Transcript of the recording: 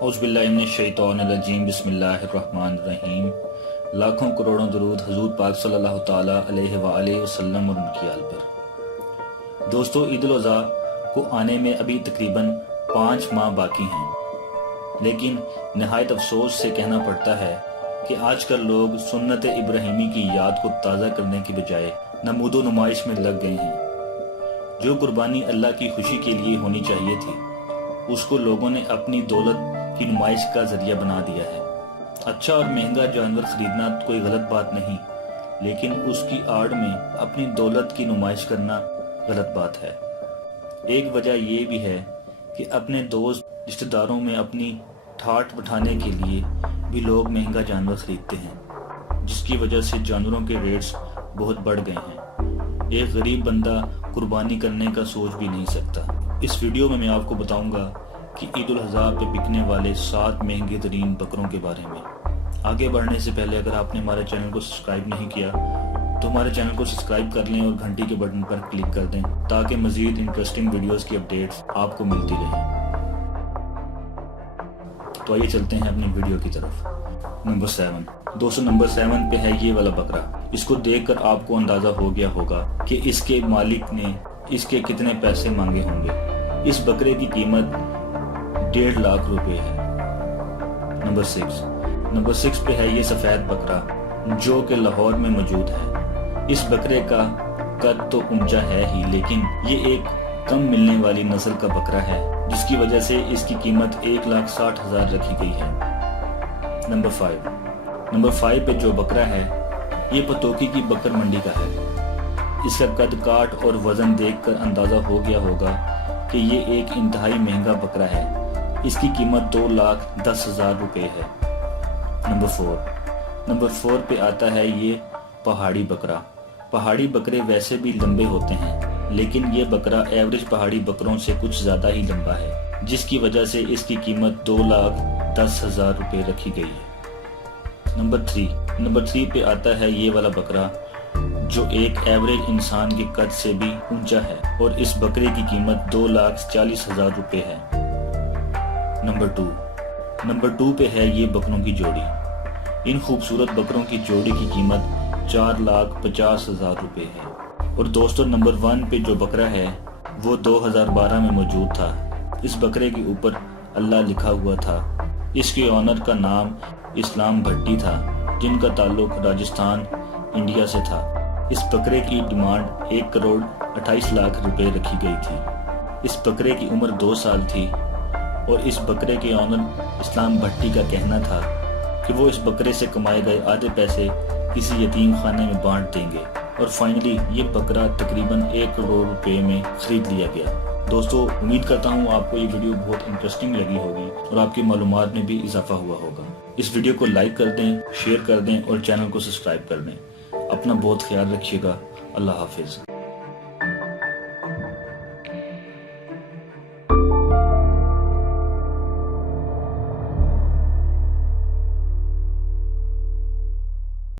اعوذ باللہ من الشیطان الرجیم بسم اللہ الرحمن الرحیم۔ لاکھوں کروڑوں درود حضور پاک صلی اللہ تعالی علیہ وآلہ وسلم اور ان کی آل پر۔ دوستو، عید الاضحیٰ کو آنے میں ابھی تقریباً 5 ماہ باقی ہیں، لیکن نہایت افسوس سے کہنا پڑتا ہے کہ آج کل لوگ سنت ابراہیمی کی یاد کو تازہ کرنے کی بجائے نمود و نمائش میں لگ گئے ہیں۔ جو قربانی اللہ کی خوشی کے لیے ہونی چاہیے تھی، اس کو لوگوں نے اپنی دولت کی نمائش کا ذریعہ بنا دیا ہے۔ اچھا اور مہنگا جانور خریدنا کوئی غلط بات نہیں، لیکن اس کی آڑ میں اپنی دولت کی نمائش کرنا غلط بات ہے۔ ایک وجہ یہ بھی ہے کہ اپنے دوست رشتہ داروں میں اپنی ٹھاٹھ بٹھانے کے لیے بھی لوگ مہنگا جانور خریدتے ہیں، جس کی وجہ سے جانوروں کے ریٹس بہت بڑھ گئے ہیں۔ ایک غریب بندہ قربانی کرنے کا سوچ بھی نہیں سکتا۔ اس ویڈیو میں آپ کو بتاؤں گا کہ عید الاضحیٰ پہ بکنے والے 7 مہنگے ترین بکروں کے بارے میں۔ آگے بڑھنے سے پہلے اگر آپ نے ہمارے چینل کو سبسکرائب نہیں کیا تو ہمارے چینل کو سبسکرائب کر لیں اور گھنٹی کے بٹن پر کلک کر دیں تاکہ مزید انٹرسٹنگ ویڈیوز کی اپڈیٹس آپ کو ملتی رہیں۔ تو آئیے چلتے ہیں اپنی ویڈیو کی طرف۔ نمبر 7 دوستو، نمبر 7 پہ ہے یہ والا بکرا۔ اس کو دیکھ کر آپ کو اندازہ ہو گیا ہوگا کہ اس کے مالک نے اس کے کتنے پیسے مانگے ہوں گے۔ اس بکرے کی قیمت 1.5 لاکھ روپے ہے۔ نمبر 6 پہ ہے یہ سفید بکرا، جو کہ لاہور میں موجود ہے۔ اس بکرے کا قد تو اونچا ہے ہی، لیکن یہ ایک کم ملنے والی نسل کا بکرا ہے، جس کی وجہ سے اس کی قیمت 1,60,000 رکھی گئی ہے۔ نمبر 5 پہ جو بکرا ہے، یہ پتوکی کی بکر منڈی کا ہے۔ اس کا قد کاٹ اور وزن دیکھ کر اندازہ ہو گیا ہوگا کہ یہ ایک انتہائی مہنگا بکرا ہے۔ اس کی قیمت 2,10,000 روپے ہے۔ نمبر 4 پہ آتا ہے یہ پہاڑی بکرا۔ پہاڑی بکرے ویسے بھی لمبے ہوتے ہیں، لیکن یہ بکرا ایوریج پہاڑی بکروں سے کچھ زیادہ ہی لمبا ہے، جس کی وجہ سے اس کی قیمت 2,10,000 روپے رکھی گئی ہے۔ نمبر 3 پہ آتا ہے یہ والا بکرا، جو ایک ایوریج انسان کے قد سے بھی اونچا ہے، اور اس بکرے کی قیمت 2,40,000 روپے ہے۔ نمبر 2 پہ ہے یہ بکروں کی جوڑی۔ ان خوبصورت بکروں کی جوڑی کی قیمت 4,50,000 روپے ہے۔ اور دوستو، نمبر 1 پہ جو بکرا ہے وہ 2012 میں موجود تھا۔ اس بکرے کے اوپر اللہ لکھا ہوا تھا۔ اس کے آنر کا نام اسلام بھٹی تھا، جن کا تعلق راجستھان، انڈیا سے تھا۔ اس بکرے کی ڈیمانڈ 1,28,00,000 روپے رکھی گئی تھی۔ اس بکرے کی عمر 2 سال تھی، اور اس بکرے کے آنر اسلام بھٹی کا کہنا تھا کہ وہ اس بکرے سے کمائے گئے آدھے پیسے کسی یتیم خانے میں بانٹ دیں گے، اور فائنلی یہ بکرا تقریباً 1 کروڑ روپے میں خرید لیا گیا۔ دوستو، امید کرتا ہوں آپ کو یہ ویڈیو بہت انٹرسٹنگ لگی ہوگی اور آپ کی معلومات میں بھی اضافہ ہوا ہوگا۔ اس ویڈیو کو لائک کر دیں، شیئر کر دیں اور چینل کو سبسکرائب کر دیں۔ اپنا بہت خیال رکھیے گا۔ اللہ حافظ۔